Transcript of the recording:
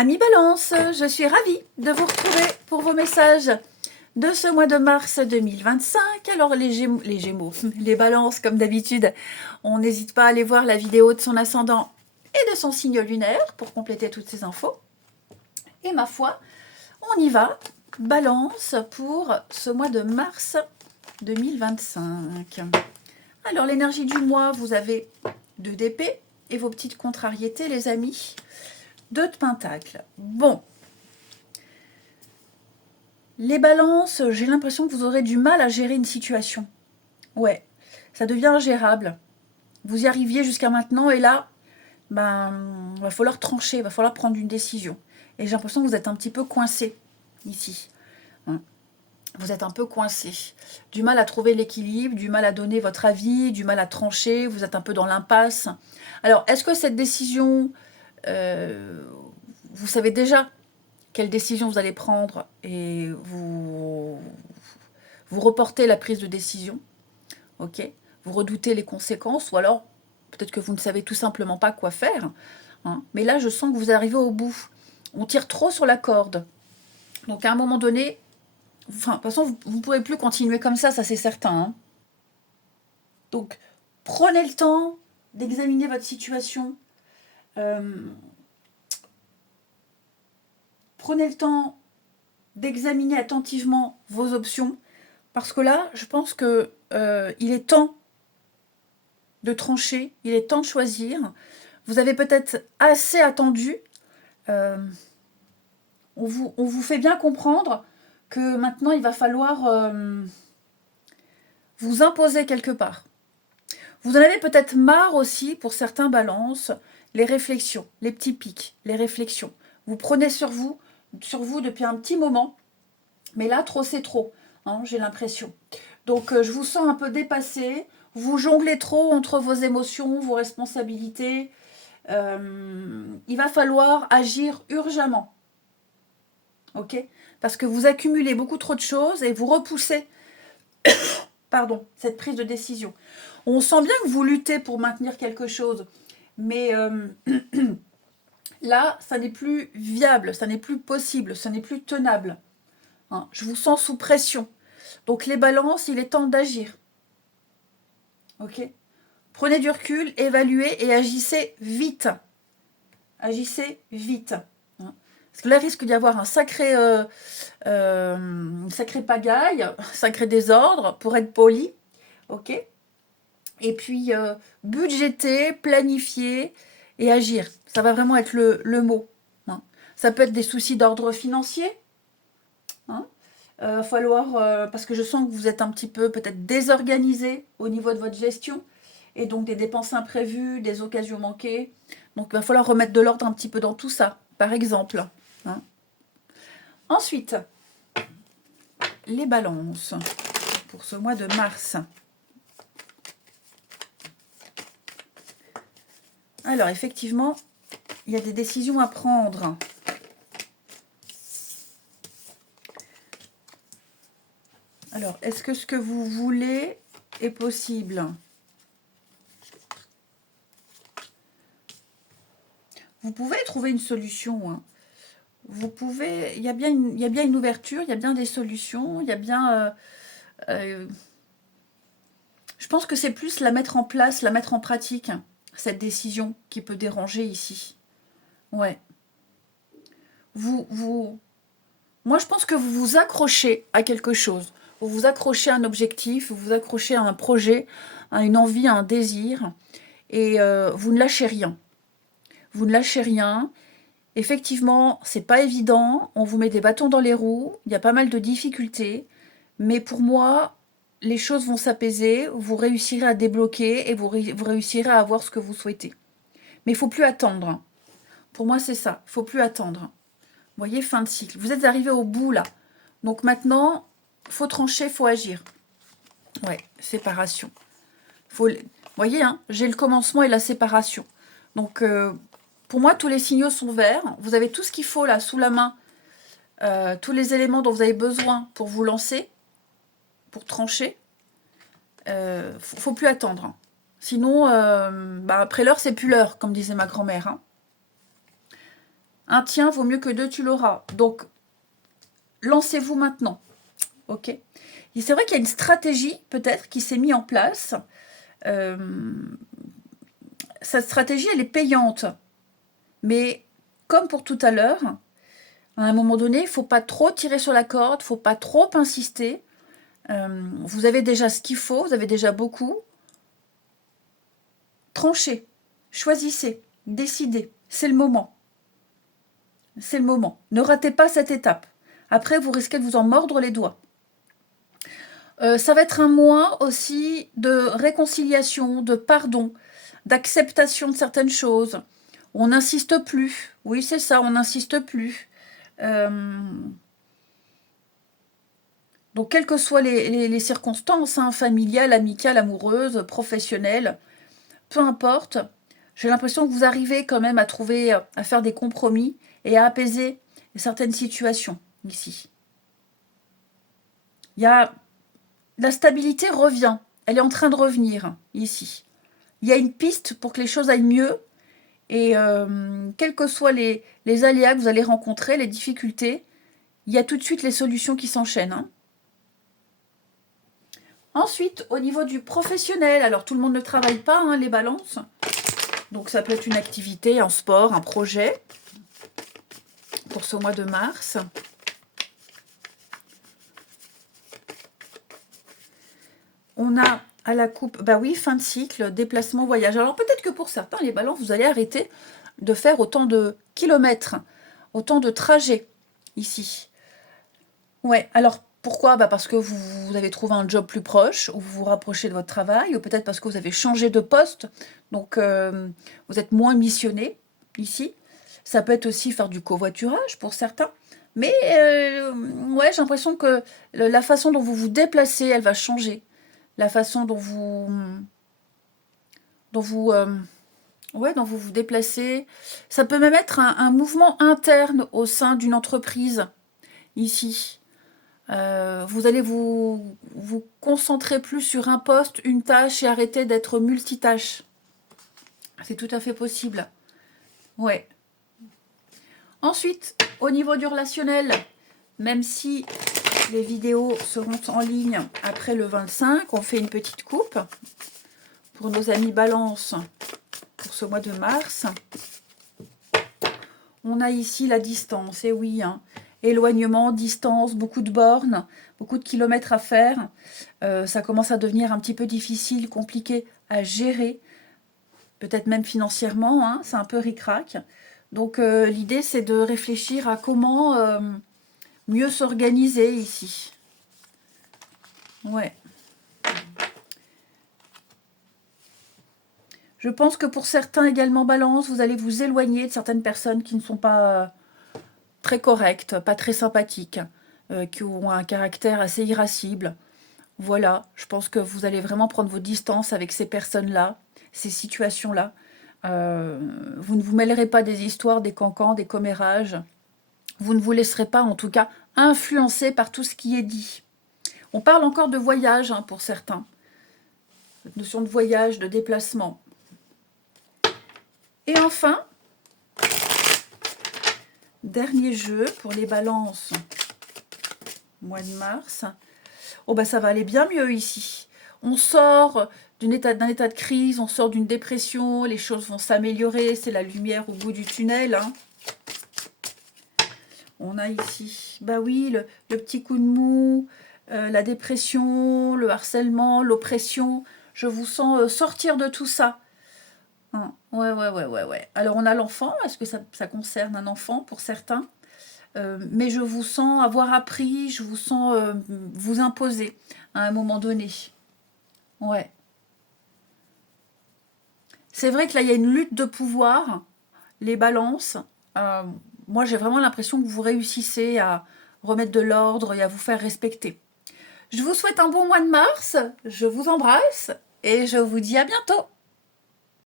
Amis Balance, je suis ravie de vous retrouver pour vos messages de ce mois de mars 2025. Alors les Gémeaux, les Balances comme d'habitude, on n'hésite pas à aller voir la vidéo de son ascendant et de son signe lunaire pour compléter toutes ces infos. Et ma foi, on y va, Balance pour ce mois de mars 2025. Alors l'énergie du mois, vous avez 2 d'épée et vos petites contrariétés les amis. 2 de Pentacle. Bon. Les balances, j'ai l'impression que vous aurez du mal à gérer une situation. Ouais, ça devient ingérable. Vous y arriviez jusqu'à maintenant et là, va falloir trancher, va falloir prendre une décision. Et j'ai l'impression que vous êtes un petit peu coincé ici. Vous êtes un peu coincé. Du mal à trouver l'équilibre, du mal à donner votre avis, du mal à trancher, vous êtes un peu dans l'impasse. Alors, est-ce que cette décision... vous savez déjà quelle décision vous allez prendre et vous reportez la prise de décision, ok? Vous redoutez les conséquences ou alors peut-être que vous ne savez tout simplement pas quoi faire, hein. Mais là, je sens que vous arrivez au bout. On tire trop sur la corde. Donc, à un moment donné, de toute façon, vous ne pourrez plus continuer comme ça c'est certain, hein. Donc, prenez le temps d'examiner votre situation. Prenez le temps d'examiner attentivement vos options, parce que là, je pense que il est temps de trancher, il est temps de choisir. Vous avez peut-être assez attendu. On vous fait bien comprendre que maintenant, il va falloir vous imposer quelque part. Vous en avez peut-être marre aussi, pour certains balances, les réflexions, les petits pics, les réflexions. Vous prenez sur vous depuis un petit moment, mais là, trop, c'est trop, hein, j'ai l'impression. Donc, je vous sens un peu dépassé. Vous jonglez trop entre vos émotions, vos responsabilités. Il va falloir agir urgemment. Ok ? Parce que vous accumulez beaucoup trop de choses et vous repoussez cette prise de décision. On sent bien que vous luttez pour maintenir quelque chose, mais là, ça n'est plus viable, ça n'est plus possible, ça n'est plus tenable. Hein, je vous sens sous pression. Donc les balances, il est temps d'agir. Ok ? Prenez du recul, évaluez et agissez vite. Agissez vite. Hein, parce que là, il risque d'y avoir une sacrée pagaille, un sacré désordre, pour être poli. Ok ? Et puis, budgéter, planifier et agir. Ça va vraiment être le mot. Hein. Ça peut être des soucis d'ordre financier. Hein. Falloir, parce que je sens que vous êtes un petit peu peut-être désorganisé au niveau de votre gestion, et donc des dépenses imprévues, des occasions manquées. Donc il va falloir remettre de l'ordre un petit peu dans tout ça, par exemple. Hein. Ensuite, les balances pour ce mois de mars. Alors effectivement, il y a des décisions à prendre. Alors, est-ce que ce que vous voulez est possible ? Vous pouvez trouver une solution. Hein. Vous pouvez. Il y a bien une ouverture, il y a bien des solutions, il y a bien. Je pense que c'est plus la mettre en place, la mettre en pratique, cette décision qui peut déranger ici. Ouais. Moi, je pense que vous vous accrochez à quelque chose. Vous vous accrochez à un objectif, vous vous accrochez à un projet, à une envie, à un désir, et vous ne lâchez rien. Vous ne lâchez rien. Effectivement, c'est pas évident. On vous met des bâtons dans les roues. Il y a pas mal de difficultés. Mais pour moi, les choses vont s'apaiser. Vous réussirez à débloquer et vous réussirez à avoir ce que vous souhaitez. Mais il ne faut plus attendre. Pour moi, c'est ça. Il ne faut plus attendre. Vous voyez, fin de cycle. Vous êtes arrivé au bout, là. Donc maintenant, il faut trancher, il faut agir. Ouais, séparation. Vous voyez, hein, j'ai le commencement et la séparation. Donc, pour moi, tous les signaux sont verts. Vous avez tout ce qu'il faut, là, sous la main. Tous les éléments dont vous avez besoin pour vous lancer, pour trancher. Faut plus attendre. Hein. Sinon, après l'heure, c'est plus l'heure, comme disait ma grand-mère. Hein. Un tien vaut mieux que deux, tu l'auras. Donc, lancez-vous maintenant. Ok. Et c'est vrai qu'il y a une stratégie, peut-être, qui s'est mise en place. Cette stratégie, elle est payante. Mais, comme pour tout à l'heure, à un moment donné, il ne faut pas trop tirer sur la corde, il ne faut pas trop insister. Vous avez déjà ce qu'il faut, vous avez déjà beaucoup. Tranchez, choisissez, décidez. C'est le moment. C'est le moment. Ne ratez pas cette étape. Après, vous risquez de vous en mordre les doigts. Ça va être un mois aussi de réconciliation, de pardon, d'acceptation de certaines choses. On n'insiste plus. Oui, c'est ça, on n'insiste plus. Donc, quelles que soient les circonstances, hein, familiales, amicales, amoureuses, professionnelles, peu importe, j'ai l'impression que vous arrivez quand même à trouver, à faire des compromis et à apaiser certaines situations ici. Il y a la stabilité revient, elle est en train de revenir ici. Il y a une piste pour que les choses aillent mieux et quels que soient les aléas que vous allez rencontrer, les difficultés, il y a tout de suite les solutions qui s'enchaînent. Hein. Ensuite, au niveau du professionnel, alors tout le monde ne travaille pas, hein, les balances. Donc ça peut être une activité, un sport, un projet pour ce mois de mars. On a à la coupe, bah oui, fin de cycle, déplacement, voyage. Alors peut-être que pour certains, les balances, vous allez arrêter de faire autant de kilomètres, autant de trajets ici. Ouais, alors pourquoi? Bah parce que vous avez trouvé un job plus proche, ou vous vous rapprochez de votre travail, ou peut-être parce que vous avez changé de poste, donc vous êtes moins missionné ici. Ça peut être aussi faire du covoiturage pour certains. Mais ouais, j'ai l'impression que la façon dont vous vous déplacez, elle va changer. La façon dont vous vous déplacez. Ça peut même être un mouvement interne au sein d'une entreprise ici. Vous allez vous concentrer plus sur un poste, une tâche et arrêter d'être multitâche. C'est tout à fait possible. Ouais. Ensuite, au niveau du relationnel, même si les vidéos seront en ligne après le 25, on fait une petite coupe pour nos amis Balance pour ce mois de mars. On a ici la distance, et oui, hein, éloignement, distance, beaucoup de bornes, beaucoup de kilomètres à faire. Ça commence à devenir un petit peu difficile, compliqué à gérer, peut-être même financièrement, hein, c'est un peu ric-rac. Donc l'idée, c'est de réfléchir à comment mieux s'organiser ici. Ouais. Je pense que pour certains également Balance, vous allez vous éloigner de certaines personnes qui ne sont pas très correctes, pas très sympathiques, qui ont un caractère assez irascible. Voilà, je pense que vous allez vraiment prendre vos distances avec ces personnes-là, ces situations-là. Vous ne vous mêlerez pas des histoires, des cancans, des commérages. Vous ne vous laisserez pas, en tout cas, influencer par tout ce qui est dit. On parle encore de voyage, hein, pour certains. Cette notion de voyage, de déplacement. Et enfin, dernier jeu pour les balances, mois de mars. Oh bah ça va aller bien mieux ici. On sort d'un état de crise, on sort d'une dépression, les choses vont s'améliorer, c'est la lumière au bout du tunnel. Hein. On a ici, bah oui, le petit coup de mou, la dépression, le harcèlement, l'oppression. Je vous sens sortir de tout ça. Hein, ouais. Alors on a l'enfant, est-ce que ça concerne un enfant pour certains? Mais je vous sens avoir appris, je vous sens vous imposer à un moment donné. Ouais. C'est vrai que là, il y a une lutte de pouvoir, les balances. Euh, Moi, j'ai vraiment l'impression que vous réussissez à remettre de l'ordre et à vous faire respecter. Je vous souhaite un bon mois de mars, je vous embrasse et je vous dis à bientôt.